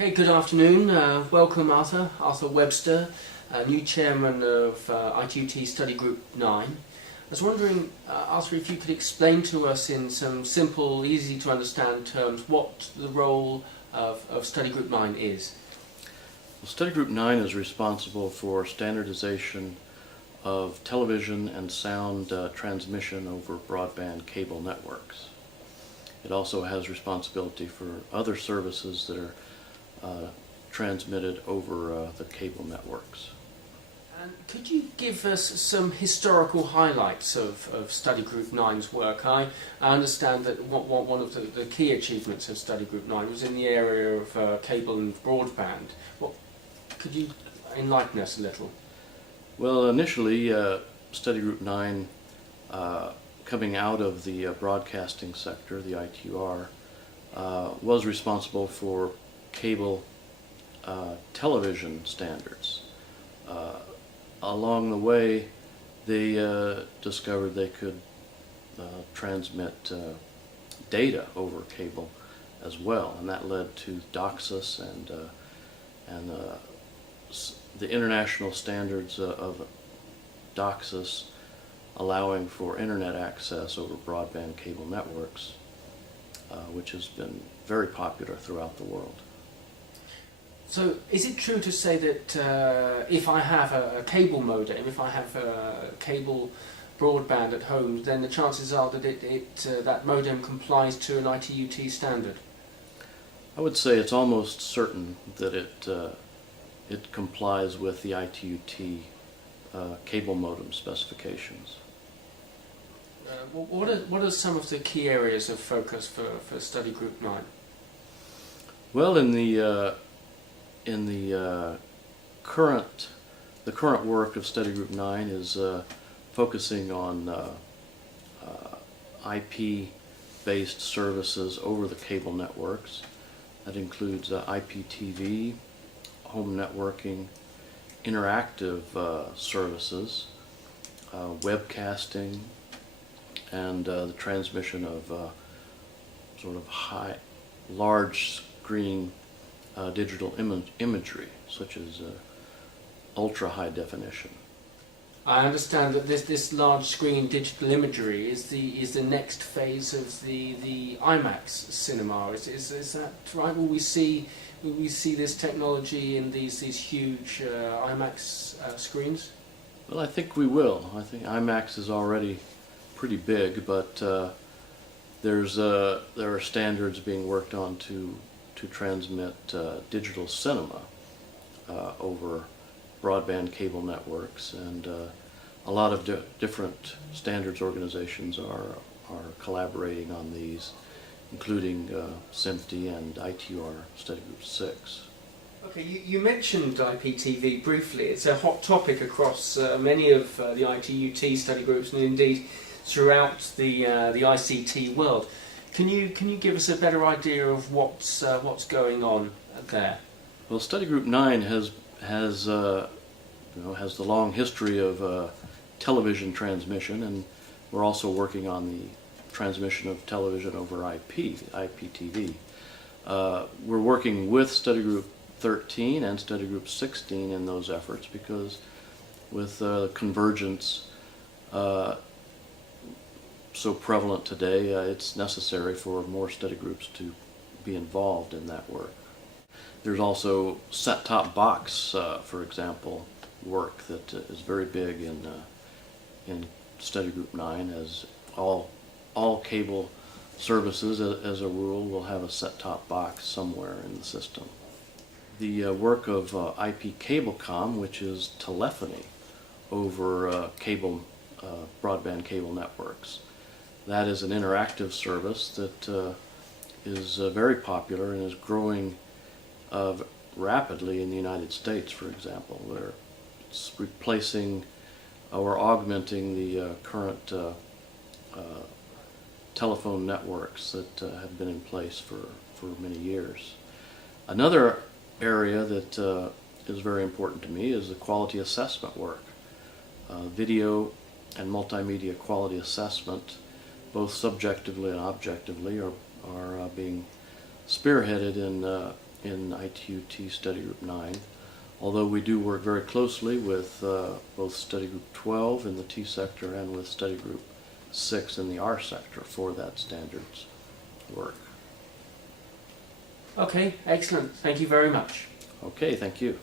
Okay, good afternoon. Welcome, Arthur Webster, new chairman of ITUT Study Group 9. I was wondering, Arthur, if you could explain to us in some simple, easy to understand terms what the role of Study Group 9 is. Well, Study Group 9 is responsible for standardization of television and sound transmission over broadband cable networks. It also has responsibility for other services that are transmitted over the cable networks. And could you give us some historical highlights of Study Group 9's work? I understand that one of the key achievements of Study Group 9 was in the area of cable and broadband. Could you enlighten us a little? Well, initially, Study Group 9, coming out of the broadcasting sector, the ITUR, was responsible for cable television standards. Along the way, they discovered they could transmit data over cable as well, and that led to DOCSIS and the international standards of DOCSIS, allowing for internet access over broadband cable networks, which has been very popular throughout the world. So, is it true to say that if I have a cable modem, if I have a cable broadband at home, then the chances are that that modem complies to an ITUT standard? I would say it's almost certain that it complies with the ITUT cable modem specifications. What are some of the key areas of focus for Study Group 9? Well, in the current work of Study Group 9 is focusing on IP-based services over the cable networks. That includes IPTV, home networking, interactive services, webcasting, and the transmission of sort of large screen digital imagery, such as ultra high definition. I understand that this large screen digital imagery is the next phase of the IMAX cinema. Is that right? Will we see this technology in these huge IMAX screens? Well, I think we will. I think IMAX is already pretty big, but there are standards being worked on to transmit digital cinema over broadband cable networks, and a lot of different standards organizations are collaborating on these, including SMPTE and ITUR Study Group 6. Okay, you mentioned IPTV briefly. It's a hot topic across many of the ITUT study groups, and indeed throughout the ICT world. Can you give us a better idea of what's going on there? Well, Study Group 9 has the long history of television transmission, and we're also working on the transmission of television over IPTV. We're working with Study Group 13 and Study Group 16 in those efforts because with convergence so prevalent today, it's necessary for more study groups to be involved in that work. There's also set-top box, for example, work that is very big in Study Group 9, as all cable services, as a rule, will have a set-top box somewhere in the system. The work of IP Cablecom, which is telephony over broadband cable networks. That is an interactive service that is very popular and is growing rapidly in the United States, for example, where it's replacing or augmenting the current telephone networks that have been in place for many years. Another area that is very important to me is the quality assessment work. Video and multimedia quality assessment, both subjectively and objectively, are being spearheaded in ITUT Study Group 9, although we do work very closely with both Study Group 12 in the T sector and with Study Group 6 in the R sector for that standards work. Okay, excellent. Thank you very much. Okay, thank you.